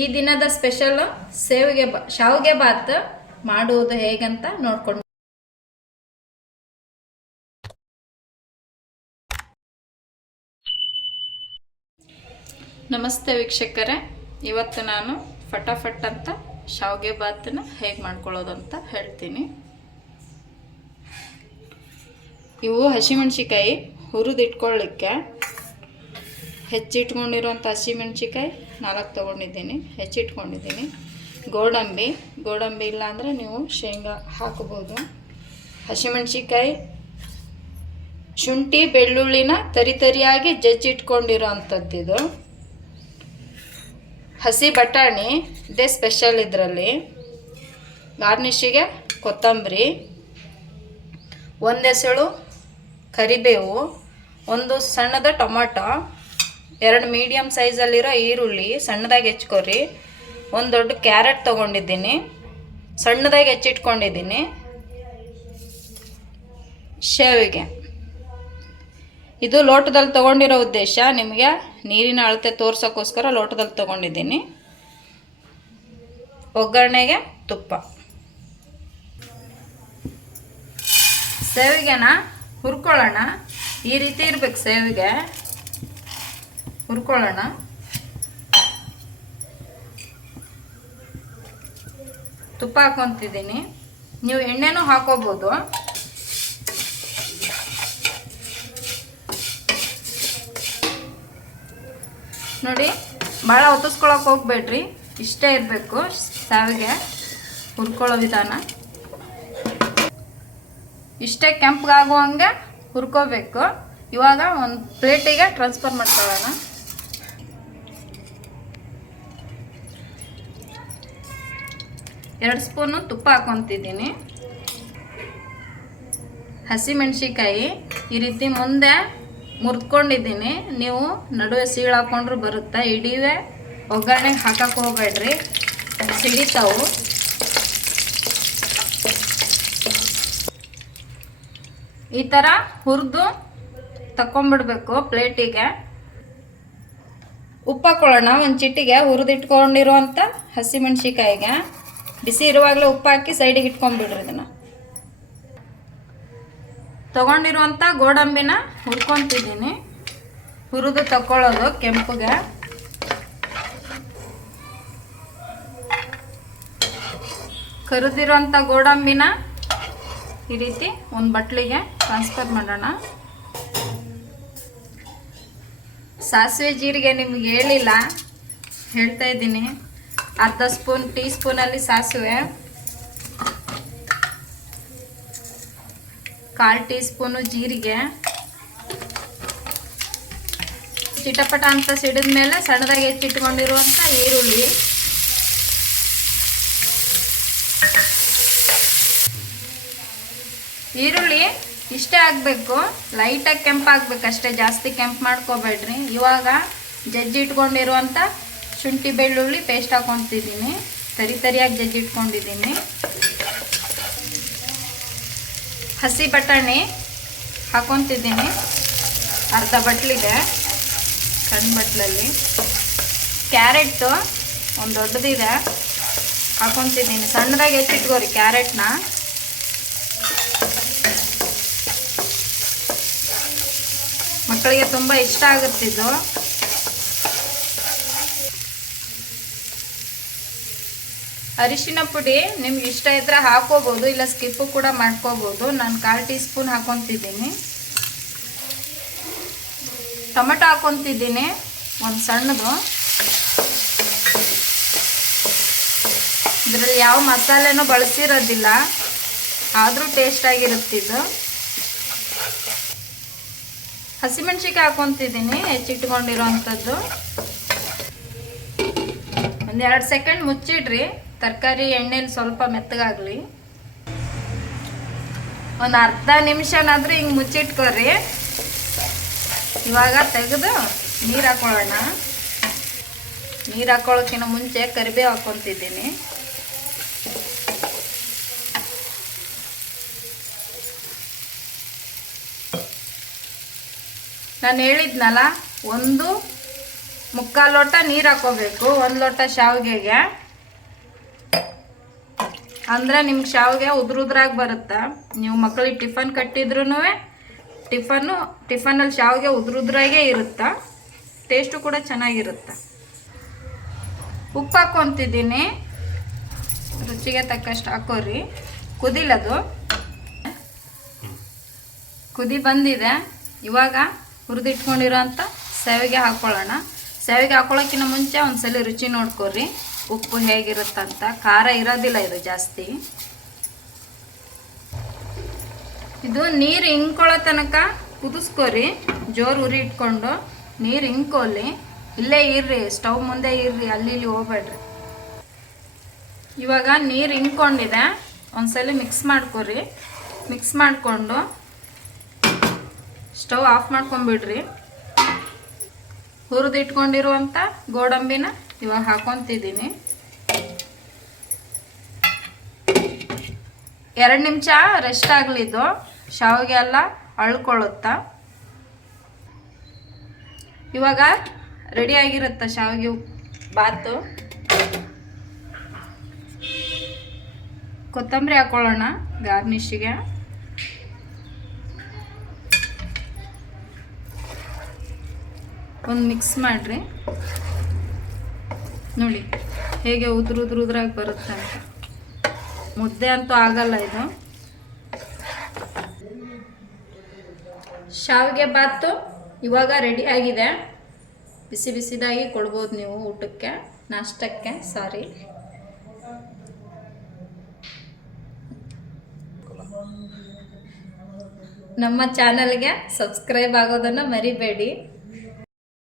ಈ ದಿನದ ಸ್ಪೆಷಲ್ ಶಾವಿಗೆ ಬಾತ್ ಮಾಡುವುದು ಹೇಗಂತ ನೋಡ್ಕೊಂಡು. ನಮಸ್ತೆ ವೀಕ್ಷಕರೇ, ಇವತ್ತು ನಾನು ಫಟಾಫಟ್ ಅಂತ ಶಾವಿಗೆ ಬಾತನ್ನ ಹೇಗೆ ಮಾಡ್ಕೊಳ್ಳೋದು ಅಂತ ಹೇಳ್ತೀನಿ. ಇವು ಹಸಿಮೆಣ್ಸಿಕಾಯಿ ಹುರಿದಿಟ್ಕೊಳ್ಳಿಕ್ಕೆ ಹೆಚ್ಚಿಟ್ಕೊಂಡಿರುವಂಥ ಹಸಿಮೆಣ್ಸಿಕಾಯಿ 4 ತೊಗೊಂಡಿದ್ದೀನಿ, ಹೆಚ್ಚಿಟ್ಕೊಂಡಿದ್ದೀನಿ. ಗೋಡಂಬಿ ಇಲ್ಲಾಂದರೆ ನೀವು ಶೇಂಗಾ ಹಾಕಬಹುದು. ಹಸಿಮೆಣ್ಸಿಕಾಯಿ, ಶುಂಠಿ ಬೆಳ್ಳುಳ್ಳಿನ ತರಿಯಾಗಿ ಜಜ್ಜಿಟ್ಕೊಂಡಿರೋ ಅಂಥದ್ದಿದು. ಹಸಿ ಬಟಾಣಿ ಇದೇ ಸ್ಪೆಷಲ್ ಇದರಲ್ಲಿ. ಗಾರ್ನಿಷಿಗೆ ಕೊತ್ತಂಬರಿ, 1 ಎಸಳು ಕರಿಬೇವು, 1 ಸಣ್ಣದ ಟೊಮಾಟೊ, 2 ಮೀಡಿಯಮ್ ಸೈಜಲ್ಲಿರೋ ಈರುಳ್ಳಿ ಸಣ್ಣದಾಗಿ ಹೆಚ್ಕೊರಿ, 1 ದೊಡ್ಡ ಕ್ಯಾರೆಟ್ ತೊಗೊಂಡಿದ್ದೀನಿ, ಸಣ್ಣದಾಗಿ ಹೆಚ್ಚಿಟ್ಕೊಂಡಿದ್ದೀನಿ. ಶಾವಿಗೆ ಇದು ಲೋಟದಲ್ಲಿ ತೊಗೊಂಡಿರೋ ಉದ್ದೇಶ ನಿಮಗೆ ನೀರಿನ ಅಳತೆ ತೋರ್ಸೋಕ್ಕೋಸ್ಕರ ಲೋಟದಲ್ಲಿ ತೊಗೊಂಡಿದ್ದೀನಿ. ಒಗ್ಗರಣೆಗೆ ತುಪ್ಪ. ಶಾವಿಗೆನ ಹುರ್ಕೊಳ್ಳೋಣ. ಈ ರೀತಿ ಇರ್ಬೇಕು ಶಾವಿಗೆ. ಹುರ್ಕೊಳ್ಳೋಣ. ತುಪ್ಪ ಹಾಕೊತಿದ್ದೀನಿ. ನೀವು ಎಣ್ಣೆನೂ ಹಾಕೋಬೋದು. ನೋಡಿ, ಭಾಳ ಹೊತ್ತಿಸ್ಕೊಳಕ್ಕೆ ಹೋಗ್ಬೇಡ್ರಿ, ಇಷ್ಟೇ ಇರಬೇಕು ಶಾವಿಗೆ ಹುರ್ಕೊಳ್ಳೋ ವಿಧಾನ. ಇಷ್ಟೇ ಕೆಂಪಗಾಗುವಂಗೆ ಹುರ್ಕೋಬೇಕು. ಇವಾಗ ಒಂದು ಪ್ಲೇಟಿಗೆ ಟ್ರಾನ್ಸ್ಫರ್ ಮಾಡ್ಕೊಳ್ಳೋಣ. ಎರಡು ಸ್ಪೂನು ತುಪ್ಪ ಹಾಕೊತಿದ್ದೀನಿ. ಹಸಿಮೆಣ್ಸಿಕಾಯಿ ಈ ರೀತಿ ಮುಂದೆ ಮುರಿದ್ಕೊಂಡಿದ್ದೀನಿ. ನೀವು ನಡುವೆ ಸೀಳು ಹಾಕೊಂಡ್ರು ಬರುತ್ತೆ. ಇಡೀವೇ ಒಗ್ಗರಣೆಗೆ ಹಾಕಕ್ಕೆ ಹೋಗ್ಬೇಡ್ರಿ, ಸಿಡಿತಾವು. ಈ ಥರ ಹುರಿದು ತಗೊಂಡ್ಬಿಡ್ಬೇಕು ಪ್ಲೇಟಿಗೆ. ಉಪ್ಪು ಹಾಕೊಳ್ಳೋಣ. ಒಂದು ಚಿಟಿಗೆ ಹುರಿದಿಟ್ಕೊಂಡಿರುವಂಥ ಹಸಿಮೆಣ್ಸಿಕಾಯಿಗೆ ಬಿಸಿ ಇರುವಾಗಲೇ ಉಪ್ಪು ಹಾಕಿ ಸೈಡಿಗೆ ಇಟ್ಕೊಂಡ್ಬಿಡ್ರಿ. ಇದನ್ನು ತೊಗೊಂಡಿರುವಂಥ ಗೋಡಂಬಿನ ಹುರ್ಕೊತಿದ್ದೀನಿ. ಹುರಿದು ತಗೊಳ್ಳೋದು ಕೆಂಪುಗೆ. ಕರಿದಿರುವಂಥ ಗೋಡಂಬಿನ ಈ ರೀತಿ ಒಂದು ಬಟ್ಲಿಗೆ ಟ್ರಾನ್ಸ್ಫರ್ ಮಾಡೋಣ. ಸಾಸಿವೆ ಜೀರಿಗೆ ನಿಮ್ಗೆ ಹೇಳಿಲ್ಲ, ಹೇಳ್ತಾ ಇದ್ದೀನಿ. ಅರ್ಧ ಟೀ ಸ್ಪೂನಲ್ಲಿ ಸಾಸಿವೆ, 1/4 ಟೀ ಸ್ಪೂನು ಜೀರಿಗೆ. ಚಿಟಪಟ ಅಂತ ಸಿಡಿದ ಮೇಲೆ ಸಣ್ಣದಾಗಿ ಹೆಚ್ಚಿಟ್ಕೊಂಡಿರುವಂಥ ಈರುಳ್ಳಿ, ಈರುಳ್ಳಿ ಇಷ್ಟೇ ಆಗಬೇಕು, ಲೈಟಾಗಿ ಕೆಂಪಾಗಬೇಕು ಅಷ್ಟೇ, ಜಾಸ್ತಿ ಕೆಂಪು ಮಾಡ್ಕೋಬೇಡ್ರಿ. ಇವಾಗ ಜಜ್ಜಿಟ್ಕೊಂಡಿರುವಂಥ ಶುಂಠಿ ಬೆಳ್ಳುಳ್ಳಿ ಪೇಸ್ಟ್ ಹಾಕೊತಿದ್ದೀನಿ. ತರಿಯಾಗಿ ಜಜ್ಜಿಟ್ಕೊಂಡಿದ್ದೀನಿ. ಹಸಿ ಬಟಾಣಿ ಹಾಕೊತಿದ್ದೀನಿ, ಅರ್ಧ ಬಟ್ಲಿಗೆ, ಸಣ್ಣ ಬಟ್ಲಲ್ಲಿ. ಕ್ಯಾರೆಟು ಒಂದು ದೊಡ್ಡದಿದೆ, ಹಾಕೊತಿದ್ದೀನಿ. ಸಣ್ಣದಾಗಿ ಹೆಚ್ಚಿಟ್ಕೋರಿ ಕ್ಯಾರೆಟ್ನ. ಮಕ್ಕಳಿಗೆ ತುಂಬ ಇಷ್ಟ ಆಗುತ್ತಿದ್ದು. ಅರಿಶಿನ ಪುಡಿ ನಿಮ್ಗೆ ಇಷ್ಟ ಇದ್ರೆ ಹಾಕೋಬೋದು, ಇಲ್ಲ ಸ್ಕಿಪ್ಪು ಕೂಡ ಮಾಡ್ಕೋಬೋದು. ನಾನು 1/4 ಟೀ ಸ್ಪೂನ್ ಹಾಕೊತಿದ್ದೀನಿ. ಟೊಮೆಟೊ ಹಾಕೊತಿದ್ದೀನಿ, ಒಂದು ಸಣ್ಣದು. ಇದರಲ್ಲಿ ಯಾವ ಮಸಾಲೆನೂ ಬಳಸಿರೋದಿಲ್ಲ, ಆದರೂ ಟೇಸ್ಟಾಗಿರುತ್ತಿದ್ದು. ಹಸಿಮೆಣ್ಸಿಕಾಯಿ ಹಾಕೊತಿದ್ದೀನಿ, ಹೆಚ್ಚಿಟ್ಕೊಂಡಿರೋವಂಥದ್ದು. 1-2 ಸೆಕೆಂಡ್ ಮುಚ್ಚಿಡ್ರಿ, ತರಕಾರಿ ಎಣ್ಣೆಲಿ ಸ್ವಲ್ಪ ಮೆತ್ತಗಾಗಲಿ. ಒಂದು ಅರ್ಧ ನಿಮಿಷನಾದರೂ ಹಿಂಗೆ ಮುಚ್ಚಿಟ್ಕೊರಿ. ಇವಾಗ ತೆಗೆದು ನೀರು ಹಾಕೊಳ್ಳೋಣ. ನೀರು ಹಾಕೊಳ್ಳೋಕ್ಕಿಂತ ಮುಂಚೆ ಕರಿಬೇವು ಹಾಕೊತಿದ್ದೀನಿ. ನಾನು ಹೇಳಿದ್ನಲ್ಲ, 1 ಮುಕ್ಕಾಲು ಲೋಟ ನೀರು ಹಾಕೋಬೇಕು 1 ಲೋಟ ಶಾವಿಗೆಗೆ. ಅಂದ್ರೆ ನಿಮ್ಗೆ ಶಾವಿಗೆ ಉದ್ರಾಗಿ ಬರುತ್ತಾ. ನೀವು ಮಕ್ಕಳಿಗೆ ಟಿಫನ್ ಕಟ್ಟಿದ್ರೂ ಟಿಫನಲ್ಲಿ ಶಾವಿಗೆ ಉದ್ರಾಗೇ ಇರುತ್ತಾ, ಟೇಸ್ಟು ಕೂಡ ಚೆನ್ನಾಗಿರುತ್ತೆ. ಉಪ್ಪು ಹಾಕ್ಕೊತಿದ್ದೀನಿ, ರುಚಿಗೆ ತಕ್ಕಷ್ಟು ಹಾಕೋರಿ. ಕುದಿಲದು ಕುದಿ ಬಂದಿದೆ. ಇವಾಗ ಹುರಿದಿಟ್ಕೊಂಡಿರೋ ಅಂಥ ಶಾವಿಗೆ ಹಾಕ್ಕೊಳ್ಳೋಣ. ಶಾವಿಗೆ ಹಾಕ್ಕೊಳ್ಳೋಕ್ಕಿಂತ ಮುಂಚೆ ಒಂದ್ಸಲ ರುಚಿ ನೋಡ್ಕೊರಿ, ಉಪ್ಪು ಹೇಗಿರುತ್ತಂತ. ಖಾರ ಇರೋದಿಲ್ಲ ಇದು ಜಾಸ್ತಿ. ಇದು ನೀರು ಹಿಂಗ್ಕೊಳ್ಳೋ ತನಕ ಕುದಿಸ್ಕೊರಿ. ಜೋರು ಉರಿ ಇಟ್ಕೊಂಡು ನೀರು ಹಿಂಗ್ಕೊಳ್ಳಿ. ಇಲ್ಲೇ ಇರ್ರಿ, ಸ್ಟವ್ ಮುಂದೆ ಇರ್ರಿ, ಅಲ್ಲಿ ಇಲ್ಲಿ ಹೋಗ್ಬೇಡ್ರಿ. ಇವಾಗ ನೀರು ಹಿಂಗ್ಕೊಂಡಿದೆ, ಒಂದ್ಸಲ ಮಿಕ್ಸ್ ಮಾಡ್ಕೊರಿ. ಮಿಕ್ಸ್ ಮಾಡಿಕೊಂಡು ಸ್ಟವ್ ಆಫ್ ಮಾಡ್ಕೊಂಬಿಡ್ರಿ. ಹುರಿದಿಟ್ಕೊಂಡಿರುವಂಥ ಗೋಡಂಬಿನ ಇವಾಗ ಹಾಕೊತಿದ್ದೀನಿ. 2 ನಿಮಿಷ ರೆಸ್ಟ್ ಆಗಲಿದ್ದು, ಶಾವಿಗೆ ಎಲ್ಲ ಅಳ್ಕೊಳ್ಳುತ್ತಾ. ಇವಾಗ ರೆಡಿಯಾಗಿರುತ್ತೆ ಶಾವಿಗೆ ಬಾತು. ಕೊತ್ತಂಬರಿ ಹಾಕೊಳ್ಳೋಣ ಗಾರ್ನಿಷ್ಗೆ. ಒಂದು ಮಿಕ್ಸ್ ಮಾಡಿರಿ. ನೋಡಿ ಹೇಗೆ ಉದ್ರಾಗಿ ಬರುತ್ತೆ ಅಂತ. ಮುದ್ದೆ ಅಂತೂ ಆಗಲ್ಲ ಇದು. ಶಾವಿಗೆ ಬಾತು ಇವಾಗ ರೆಡಿ ಆಗಿದೆ. ಬಿಸಿ ಬಿಸಿದಾಗಿ ಕೊಡ್ಬೋದು ನೀವು ಊಟಕ್ಕೆ, ನಾಷ್ಟಕ್ಕೆ. ಸಾರಿ, ನಮ್ಮ ಚಾನಲ್ಗೆ ಸಬ್ಸ್ಕ್ರೈಬ್ ಆಗೋದನ್ನು ಮರಿಬೇಡಿ.